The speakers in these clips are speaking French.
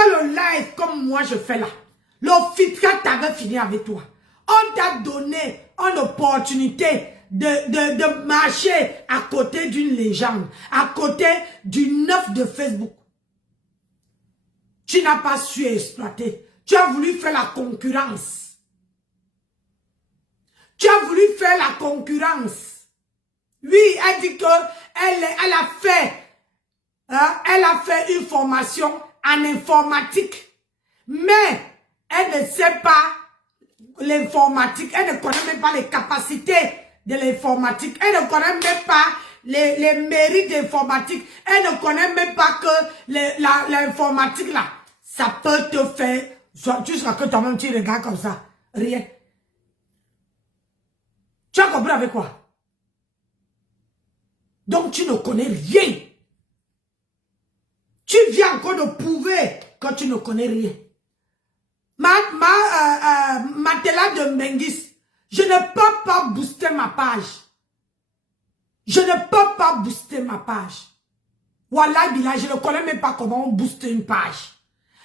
Fais le live comme moi je fais là. Le filtre t'avait fini avec toi. On t'a donné une opportunité de marcher à côté d'une légende, à côté du neuf de Facebook. Tu n'as pas su exploiter. Tu as voulu faire la concurrence. Tu as voulu faire la concurrence. Oui, elle dit que elle a fait une formation en informatique. Mais elle ne sait pas l'informatique. Elle ne connaît même pas les capacités de l'informatique. Elle ne connaît même pas les mérites d'informatique. Elle ne connaît même pas que l'informatique là, ça peut te faire. Tu seras que toi-même tu regardes comme ça. Rien. Tu as compris avec quoi? Donc tu ne connais rien. Tu viens encore de prouver que tu ne connais rien. Matela de Mengis, je ne peux pas booster ma page. Je ne peux pas booster ma page. Wallah Billah, je ne connais même pas comment on booste une page.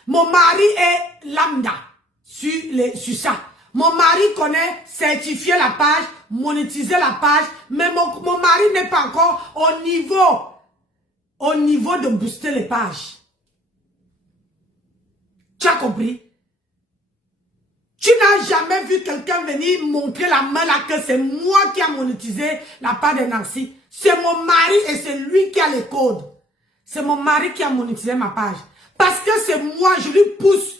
Mon mari est lambda sur ça. Mon mari connaît certifier la page, monétiser la page, mais mon mari n'est pas encore au niveau de booster les pages. Tu as compris? Tu n'as jamais vu quelqu'un venir montrer la main là que c'est moi qui a monétisé la part de Nancy. C'est mon mari et c'est lui qui a les codes. C'est mon mari qui a monétisé ma page. Parce que c'est moi, je lui pousse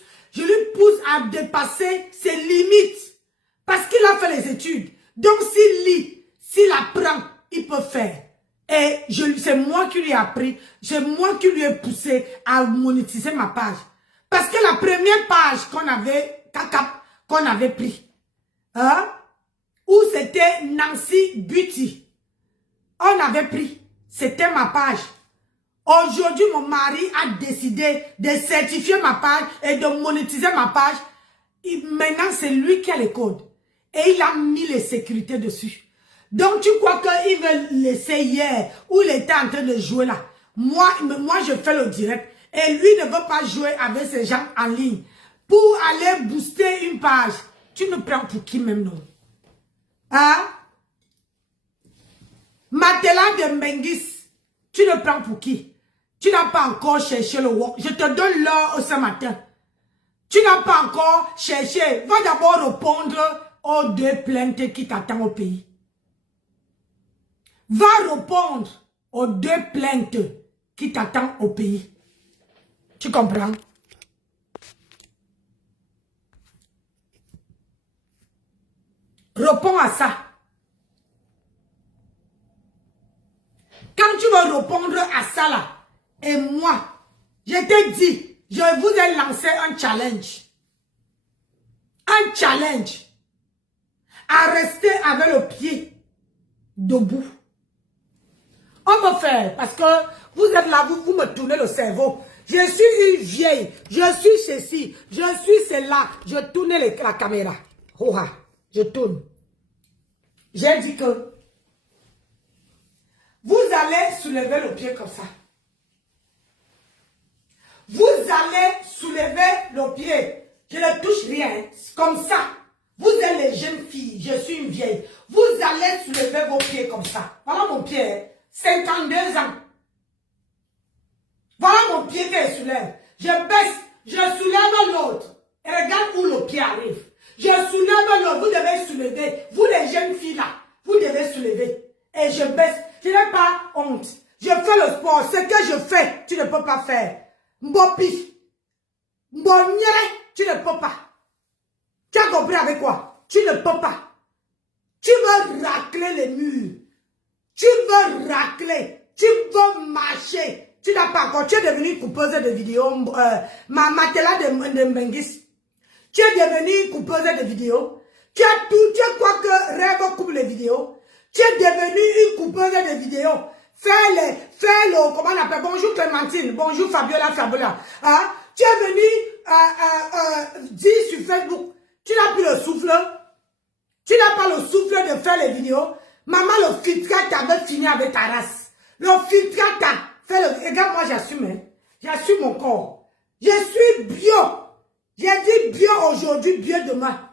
à dépasser ses limites. Parce qu'il a fait les études. Donc s'il lit, s'il apprend, il peut faire. Et c'est moi qui lui ai appris, c'est moi qui lui ai poussé à monétiser ma page. Parce que la première page qu'on avait pris, hein, où c'était Nancy Beauty, on avait pris, c'était ma page. Aujourd'hui, mon mari a décidé de certifier ma page et de monétiser ma page. Maintenant, c'est lui qui a les codes. Et il a mis les sécurités dessus. Donc, tu crois qu'il veut laisser hier, où il était en train de jouer là. Moi, je fais le direct. Et lui ne veut pas jouer avec ces gens en ligne. Pour aller booster une page. Tu me prends pour qui même, non? Hein? Matela de Mengis. Tu le prends pour qui? Tu n'as pas encore cherché le work. Je te donne l'heure ce matin. Tu n'as pas encore cherché. Va d'abord répondre aux 2 plaintes qui t'attendent au pays. Va répondre aux 2 plaintes qui t'attendent au pays. Tu comprends? Réponds à ça. Quand tu vas répondre à ça là, et moi, je te dis, je vous ai lancé un challenge. Un challenge. À rester avec le pied debout. On va faire, parce que vous êtes là, vous me tournez le cerveau. Je suis une vieille, je suis ceci, je suis cela. Je tourne la caméra. Oh, je tourne. J'ai dit que vous allez soulever le pied comme ça. Vous allez soulever le pied. Je ne touche rien. Comme ça. Vous êtes les jeunes filles. Je suis une vieille. Vous allez soulever vos pieds comme ça. Voilà mon pied. 52 ans. Voilà mon pied que je soulève. Je baisse. Je soulève l'autre. Et regarde où le pied arrive. Je soulève l'autre. Vous devez soulever. Vous les jeunes filles là. Vous devez soulever. Et je baisse. Je n'ai pas honte. Je fais le sport. Ce que je fais, tu ne peux pas faire. Mbopi. Mbonyere, tu ne peux pas. Tu as compris avec quoi? Tu ne peux pas. Tu veux racler les murs. Tu veux racler. Tu veux marcher. Tu n'as pas encore. Tu es devenu coupeuse de vidéos. Matela de Mengis. Tu es devenu coupeuse de vidéos. Tu as tout. Tu crois que Rêve coupe les vidéos. Tu es devenu une coupeuse de vidéos. Fais-le, comment on appelle? Bonjour Clémentine. Bonjour Fabiola. Hein? Tu es venu dire sur Facebook. Tu n'as plus le souffle. Tu n'as pas le souffle de faire les vidéos. Maman, le filtrage t'avait fini avec ta race. Le filtrage t'a fait le... Regarde, moi j'assume. Hein. J'assume mon corps. Je suis dit bio. J'ai dit bio aujourd'hui, bio demain.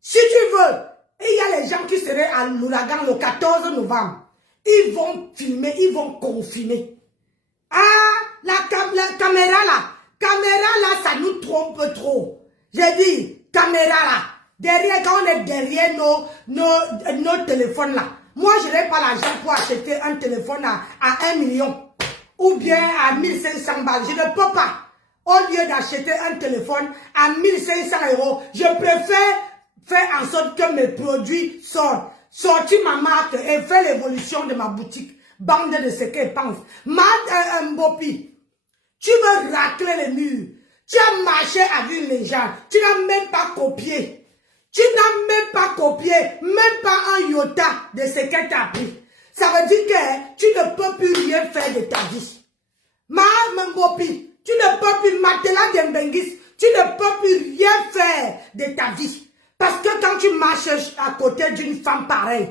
Si tu veux, il y a les gens qui seraient à l'ouragan le 14 novembre. Ils vont filmer, ils vont confiner. Ah, la caméra là, ça nous trompe trop. J'ai dit, caméra là, derrière, quand on est derrière nos téléphones là, moi je n'ai pas l'argent pour acheter un téléphone à 1 million ou bien à 1500 balles. Je ne peux pas. Au lieu d'acheter un téléphone à 1500 €, je préfère faire en sorte que mes produits sortent. Sortir ma marque et faire l'évolution de ma boutique. Bande de ce qu'elle pense. Mbopi, tu veux racler les murs. Tu as marché avec une légende. Tu n'as même pas copié. Tu n'as même pas copié, même pas un iota de ce qu'elle t'a appris. Ça veut dire que tu ne peux plus rien faire de ta vie. Mbopi, tu ne peux plus, Matela Dembengis, tu ne peux plus rien faire de ta vie. Parce que quand tu marches à côté d'une femme pareille,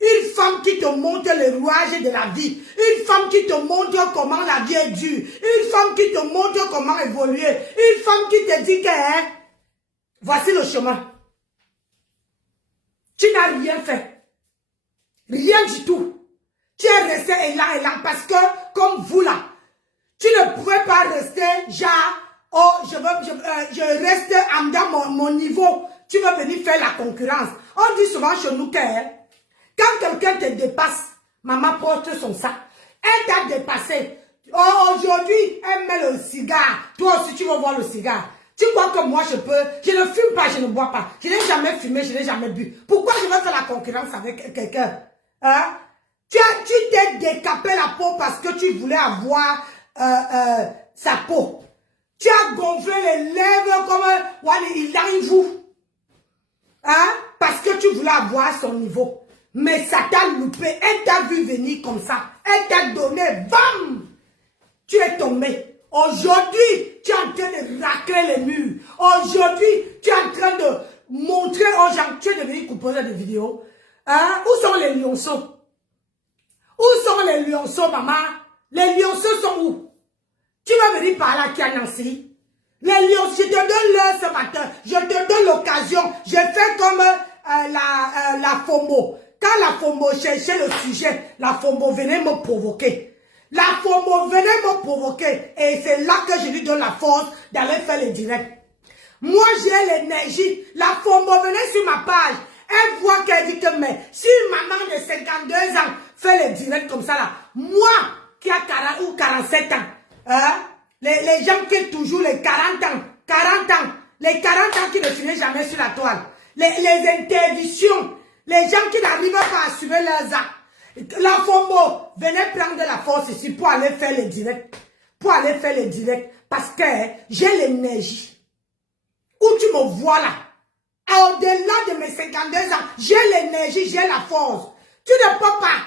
une femme qui te montre les rouages de la vie, une femme qui te montre comment la vie est dure, une femme qui te montre comment évoluer, une femme qui te dit que voici le chemin. Tu n'as rien fait. Rien du tout. Tu es resté élan parce que, comme vous là, tu ne pouvais pas rester genre, oh, je reste dans mon niveau. Tu veux venir faire la concurrence. On dit souvent chez nous que quand quelqu'un te dépasse, maman porte son sac. Elle t'a dépassé. Oh, aujourd'hui, elle met le cigare. Toi aussi, tu veux voir le cigare. Tu crois que moi, je peux. Je ne fume pas, je ne bois pas. Je n'ai jamais fumé, je n'ai jamais bu. Pourquoi je veux faire la concurrence avec quelqu'un? Hein? Tu t'es décapé la peau parce que tu voulais avoir sa peau. Tu as gonflé les lèvres comme il a une vous. Hein? Parce que tu voulais avoir son niveau. Mais ça t'a loupé. Elle t'a vu venir comme ça. Elle t'a donné, bam! Tu es tombé. Aujourd'hui, tu es en train de racler les murs. Aujourd'hui, tu es en train de montrer aux gens. Tu es devenu coupeuse de vidéos. Hein? Où sont les lionceaux? Où sont les lionceaux, maman? Les lionceaux sont où? Tu vas venir par là, à Nancy. Les lionceaux, je te donne l'heure ce matin. Je te donne l'occasion. Je fais comme la FOMO. Quand la FOMO cherchait le sujet, la FOMO venait me provoquer. La FOMO venait me provoquer. Et c'est là que je lui donne la force d'aller faire le direct. Moi, j'ai l'énergie. La FOMO venait sur ma page. Elle voit qu'elle dit que, mais si une maman de 52 ans fait le direct comme ça, là, moi, qui a 40 ou 47 ans, hein, les gens qui ont toujours les 40 ans, les 40 ans qui ne finissent jamais sur la toile, les interdictions, les gens qui n'arrivent pas à assumer leurs actes. La FOMO venait prendre de la force ici pour aller faire le direct. Parce que j'ai l'énergie. Où tu me vois là, au-delà de mes 52 ans, j'ai l'énergie, j'ai la force. Tu ne peux pas.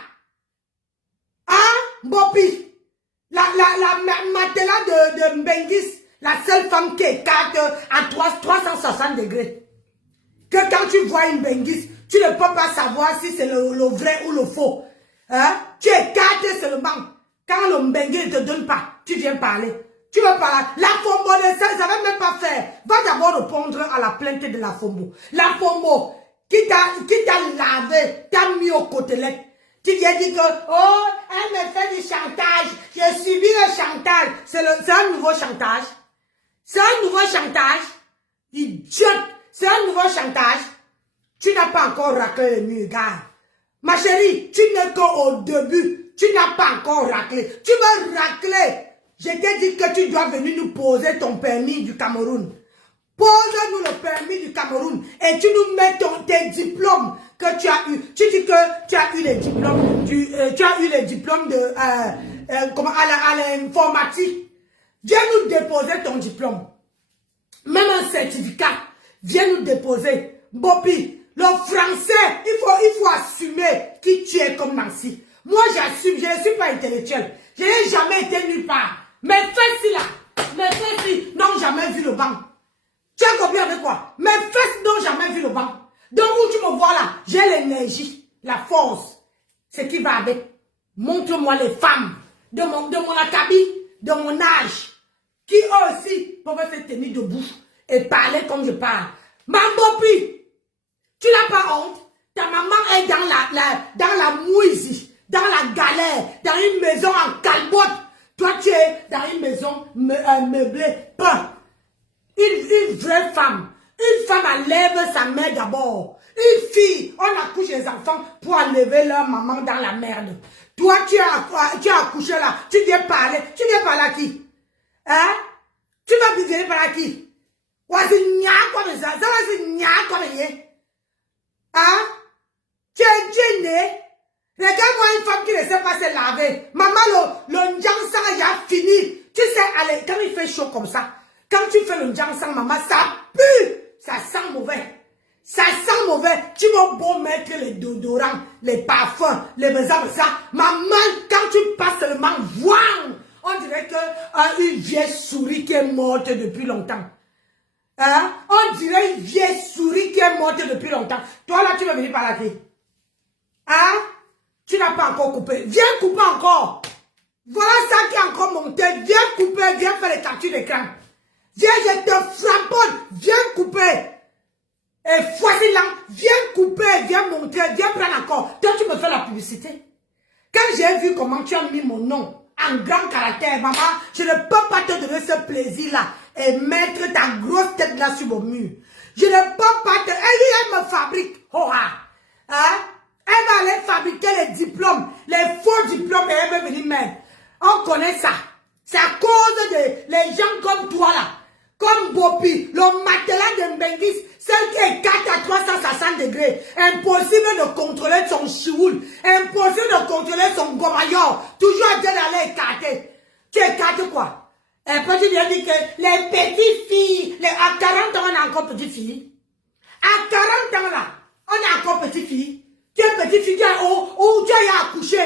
Hein, Bopi? La Matela de Mbengis, la seule femme qui écarte à 360 degrés. Que quand tu vois une Mbengis, tu ne peux pas savoir si c'est le vrai ou le faux. Hein? Tu écartes seulement. Quand le Mbengis ne te donne pas, tu viens parler. Tu vas parler. La FOMO, ça ne va même pas faire. Va d'abord répondre à la plainte de la FOMO. La FOMO, qui t'a lavé, t'a mis aux côtelettes. Tu viens dire que, oh, elle me fait du chantage. J'ai subi le chantage. C'est un nouveau chantage. C'est un nouveau chantage. Idiote. C'est un nouveau chantage. Tu n'as pas encore raclé les murs, gars. Ma chérie, tu n'es qu'au début. Tu n'as pas encore raclé. Tu veux racler. Je t'ai dit que tu dois venir nous poser ton permis du Cameroun. Pose-nous le permis du Cameroun et tu nous mets tes diplômes que tu as eu. Tu dis que tu as eu les diplômes de à l'informatique. Viens nous déposer ton diplôme. Même un certificat. Viens nous déposer. Bopi, le français, il faut assumer qui tu es comme Nancy. Moi j'assume, je ne suis pas intellectuel. Je n'ai jamais été nulle part. Mes fesses là, mes fesses n'ont jamais vu le banc. Tu as compris avec quoi? Mes fesses n'ont jamais vu le banc. Donc où tu me vois là, j'ai l'énergie, la force. Ce qui va avec. Montre-moi les femmes de mon acabit, de mon âge. qui eux aussi peuvent se tenir debout et parler comme je parle. Mambopi, tu n'as pas honte? Ta maman est dans la mouise, dans la galère, dans une maison en calbotte. Toi, tu es dans une maison meublée, pas. Une vraie femme. Une femme enlève sa mère d'abord. Une fille, on accouche les enfants pour enlever leur maman dans la merde. Toi, tu as accouché là, tu viens parler à qui? Hein? Tu vas venir parler à qui? Hein? Tu es né? Regarde-moi une femme qui ne sait pas se laver. Maman, le njansang il a fini. Tu sais, allez, quand il fait chaud comme ça, quand tu fais le njansang, maman, ça pue. Ça sent mauvais. Ça sent mauvais. Tu vas beau mettre les déodorants, les parfums, les maisons, ça. Maman, quand tu passes seulement, voang, on dirait qu'une vieille souris qui est morte depuis longtemps. Hein? On dirait une vieille souris qui est morte depuis longtemps. Toi là, tu vas venir par là qui? Hein? Tu n'as pas encore coupé. Viens couper encore. Voilà ça qui est encore monté. Viens couper, viens faire les captures d'écran. Viens, je te frapponne. Viens couper. Et voici là, viens couper, viens montrer, viens prendre encore. Toi, tu me fais la publicité. Quand j'ai vu comment tu as mis mon nom en grand caractère, maman, je ne peux pas te donner ce plaisir-là et mettre ta grosse tête là sur mon mur. Je ne peux pas te... Elle me fabrique. Oh, hein? Elle va aller fabriquer les diplômes, les faux diplômes et elle va venir mettre. On connaît ça. C'est à cause de les gens comme toi là. Comme Bopi, le matelas de Mbengis, celle qui est 4 à 360 degrés. Impossible de contrôler son chioul. Impossible de contrôler son gomaillon. Toujours en train d'aller écarter. Tu écartes quoi? Et puis tu viens dire que les petites filles, à 40 ans, on est encore petites filles. À 40 ans là, on est encore petites filles. Tu es petite fille, tu as accouché.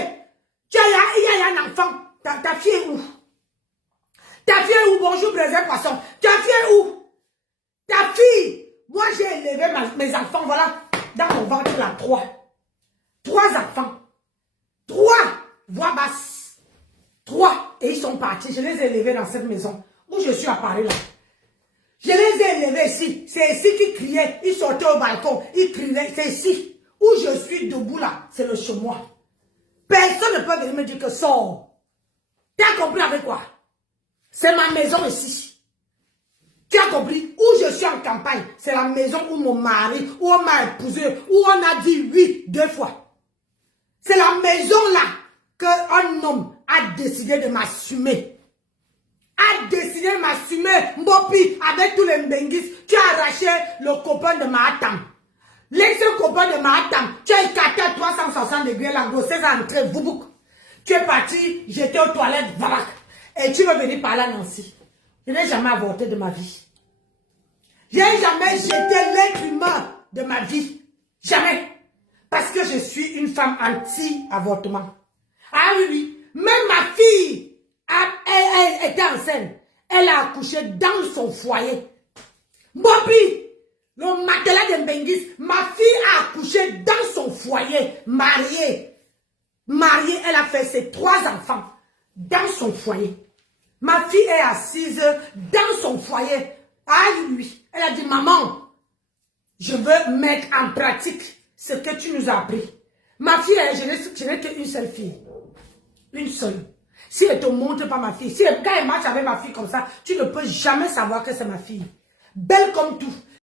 Il y a un enfant. Ta fille est où? Ta fille est où? Bonjour, Brésil Poisson. Ta fille est où? Ta fille. Moi, j'ai élevé mes enfants, voilà, dans mon ventre, là, 3. 3 enfants. 3 voix basse. 3. Et ils sont partis. Je les ai élevés dans cette maison où je suis à Paris, là. Je les ai élevés ici. C'est ici qu'ils criaient. Ils sortaient au balcon. Ils criaient. C'est ici. Où je suis debout là, c'est le chez moi. Personne ne peut venir me dire que sors. Tu as compris avec quoi? C'est ma maison ici. Tu as compris? Où je suis en campagne, c'est la maison où mon mari, où on m'a épousé, où on a dit oui 2 fois. C'est la maison là qu'un homme a décidé de m'assumer. A décidé de m'assumer. Mbopi, avec tous les Mbengis, tu as arraché le copain de Mahatam. L'ex-copain de Mahatam, tu as écarté à 360 degrés, la grossesse a entré, boubouk. Tu es parti, j'étais aux toilettes, voilà. Et tu veux venir par là, Nancy. Je n'ai jamais avorté de ma vie. Je n'ai jamais jeté l'être humain de ma vie. Jamais. Parce que je suis une femme anti-avortement. Ah oui, oui. Même ma fille, elle était enceinte. Elle a accouché dans son foyer. Bobby, le matelas de Mbengis, ma fille a accouché dans son foyer, mariée. Mariée, elle a fait ses 3 enfants dans son foyer. Ma fille est assise dans son foyer. Ah oui, elle a dit, maman, je veux mettre en pratique ce que tu nous as appris. Ma fille, je n'ai qu'une seule fille. Une seule. Si elle ne te montre pas ma fille, quand elle marche avec ma fille comme ça, tu ne peux jamais savoir que c'est ma fille. Belle comme tout.